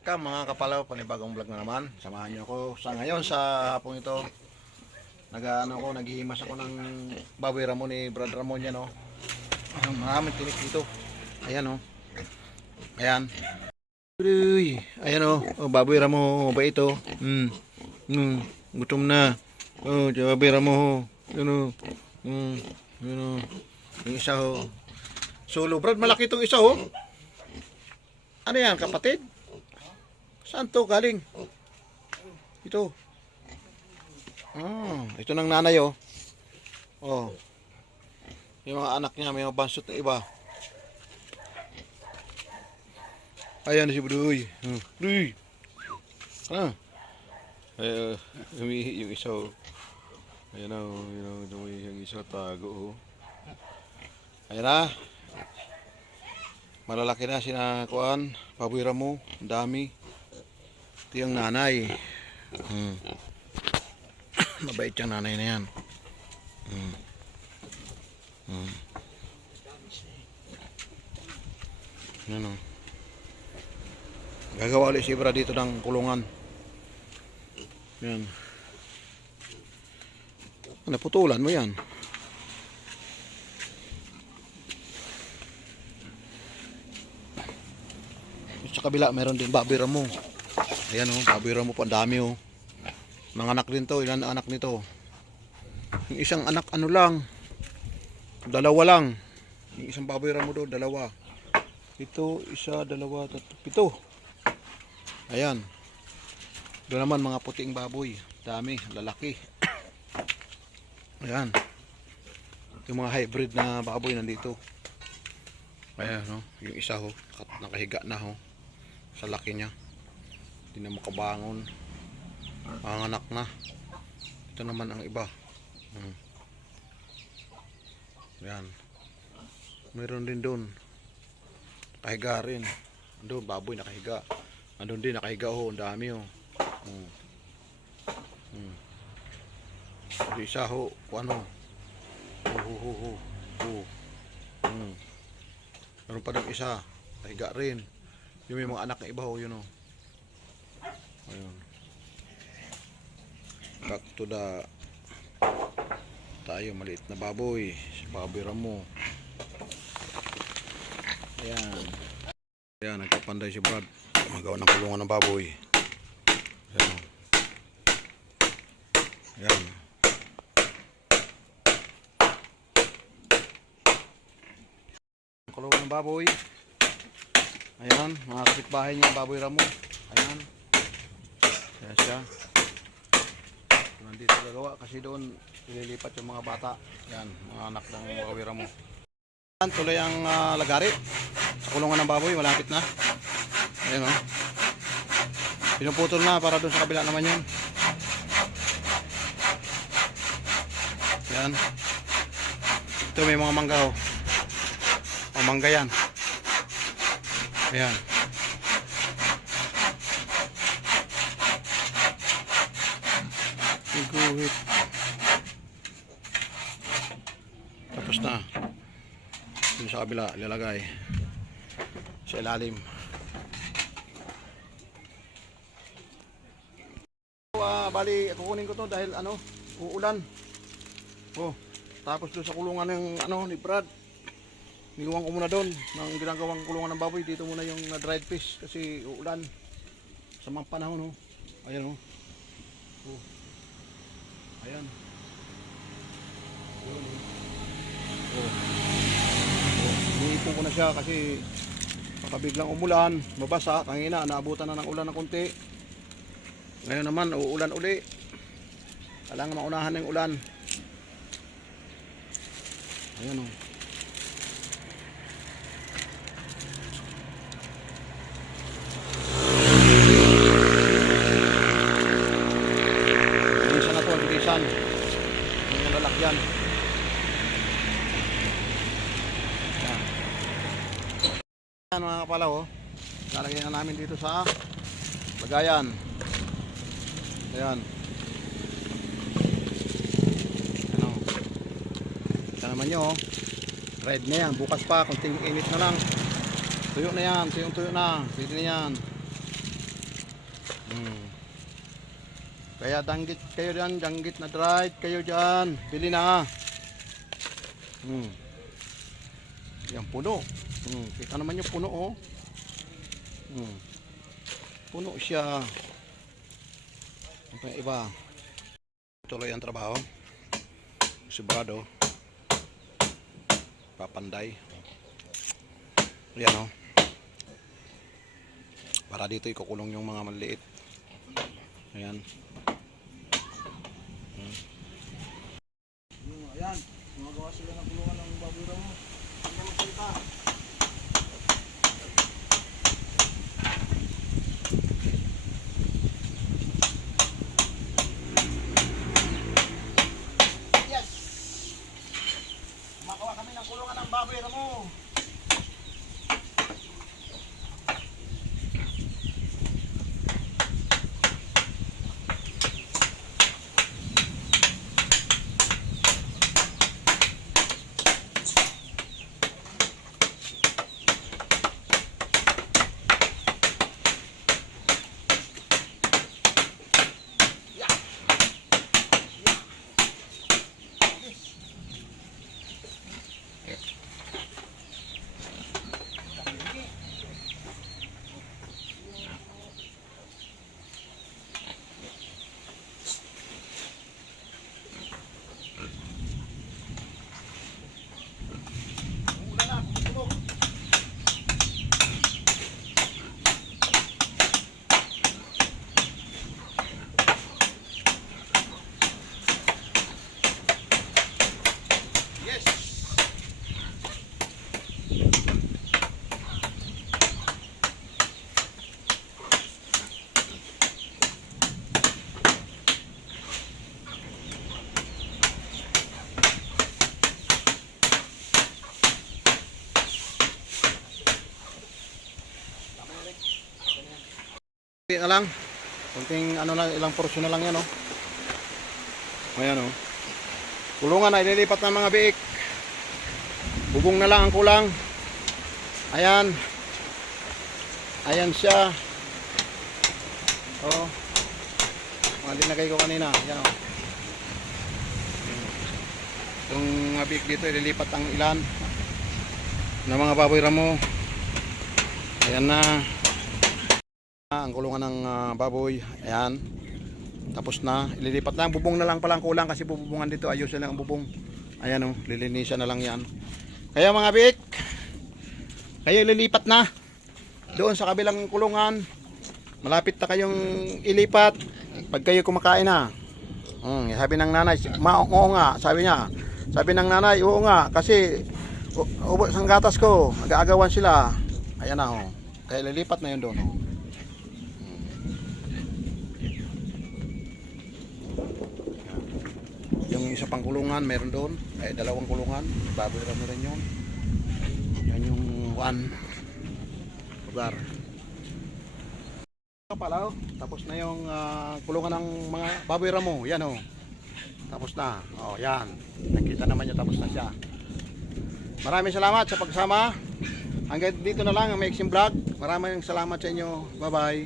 Mga kapalaw, panibagong vlog na naman. Samahan niyo ako sa ngayon sa hapong ito. Naghihimas ako ng baboy Ramon ni Brad Ramon yan, oh. Maraming tinik dito. Ayan, oh. Ayan. Uy, ayan, oh. Oh, baboy Ramon, ba ito? Gutom na. Oh, baboy Ramon. Ano? Ano? Yung isa, oh. Solo, Brad, malaki itong isa, oh. Ano yan, kapatid? Saan to galing? Ito. Ito ng nanay, oh. Oh. Yung mga anak niya, may mga bansot na iba. Ayan si Budoy. Budoy. Umihi yung isa, oh. Ayan, oh. Umihi yung isa, tago, oh. Ayan na. Malalaki na sinakuan. Baboy Ramo. Ang dami. Ito yung nanay. Mabait yung nanay na yan. Yan, o. Gagawa ulit si Ibra dito ng kulungan. Yan. Naputulan mo yan. Sa kabila meron din baboy Ramo. Ayan, oh, baboy Ramo pa, dami, oh. Mga anak din to, ilan anak nito? Yung isang anak ano lang, dalawa lang. Yung isang baboy Ramo do, dalawa. Ito, isa, dalawa, tatlo, pito. Ayan. Doon naman mga puting baboy, dami, lalaki. Ayan. Yung mga hybrid na baboy nandito. Ayan, no? Yung isa, ho, nakahiga na, ho, sa laki niya. Hindi na makabangon. Ang anak na. Ito naman ang iba. Yan. Meron din doon. Nakahiga rin. Doon baboy nakahiga. Andun din nakahiga, ho. Ang dami, ho. Di isa, ho. Ano? Meron pa doon isa. Nakahiga rin. Yung may mga anak na iba, ho. Yun, ho. Ayun. Back to the tayo, maliit na baboy, si baboy Ramo. Ayan. Ayan, nagpapanday si Brad. Magawa ng kulungan ng baboy. Ayan. Ayan. Kulungan ng baboy. Ayan, mga kapitbahay niya, baboy Ramo. Ayan. Ayan siya. Nandito gagawa kasi doon ililipat yung mga bata. Yan, mga anak ng baboy Ramo. Tuloy ang lagari sa kulungan ng baboy, malapit na. Ayan, o. Pinuputol na para doon sa kabila naman yan. Yan. Ito may mga mangga, o. O, mangga yan. Ayan. Guhit. Tapos na. Dito sa kabila ilalagay sa ilalim. Bali kukunin ko to dahil ano, uulan. Oh, tapos doon sa kulungan ng ano ni Brad, niluwang ko muna doon ng ginagawang kulungan ng baboy. Dito muna yung dried fish kasi uulan sa mga panahon, oh. Ayan, oh. Oh. Ayan. Oh. Iniipon ko na siya kasi makabiglang umulan, mabasa, kanina naabutan na ng ulan ng konti. Ngayon naman uulan uli. Kailangan maunahan ng ulan. Ayan, oh. Yung lalakyan. Yan mga kapalaw, oh. Lalagyan na namin dito sa lagayan. Ayan. Ano? Ito naman nyo, oh. Red na yan. Bukas pa, kunting init na lang. Tuyo na yan. Tuyong tuyo na. Pwede na yan. Hmm. Kaya danggit kayo dyan, danggit na dried kayo dyan. Bili na. Yan, puno. Kita naman yung puno, oh. Puno siya. Ano pa yung iba? Tuloy ang trabaho. Sigurado. Papanday. Yan, oh. Para dito ikukulong yung mga maliit. Ayan. Ayan. Gumagawa sila ng kulungan ng baboy raw mo. Hindi mo salita. Yes! Gumagawa kami ng kulungan ng baboy raw mo. Na lang. Kunting ano na, ilang porsyon na lang yan, oh. Ayan, oh. Kulungan na ililipat ng mga biik. Bubong na lang ang kulang. Ayan. Ayan siya. Oh. Mga linagay ko kanina. Ayan, oh. Itong mga biik dito ililipat ang ilan ng mga baboy ramo. Ayan na. Ang kulungan ng baboy, ayan. Tapos na, ililipat na. Bubong na lang palang kulang kasi bubungan dito. Ayos na lang ang bubong. Ayan, oh, lilinisan na lang yan. Kaya mga biik, kayo ililipat na doon sa kabilang kulungan. Malapit na kayong ilipat pag kayo kumakain na. Sabi ng nanay, oo nga, sabi niya. Sabi ng nanay, oo nga, kasi ubos ang gatas ko, mag-aagawan sila. Ayan na, oh. Kaya lilipat na yun doon, oh. Yung isa pang kulungan meron doon, ay dalawang kulungan, baboy ramo rin yun. Yan yung one lugar. Pala, oh. Tapos na yung kulungan ng mga baboy ramo, yan, oh. Tapos na, oh, yan. Nakita naman niya, tapos na siya. Maraming salamat sa pagsama. Hanggang dito na lang ang Meixing Vlog. Maraming salamat sa inyo. Bye bye.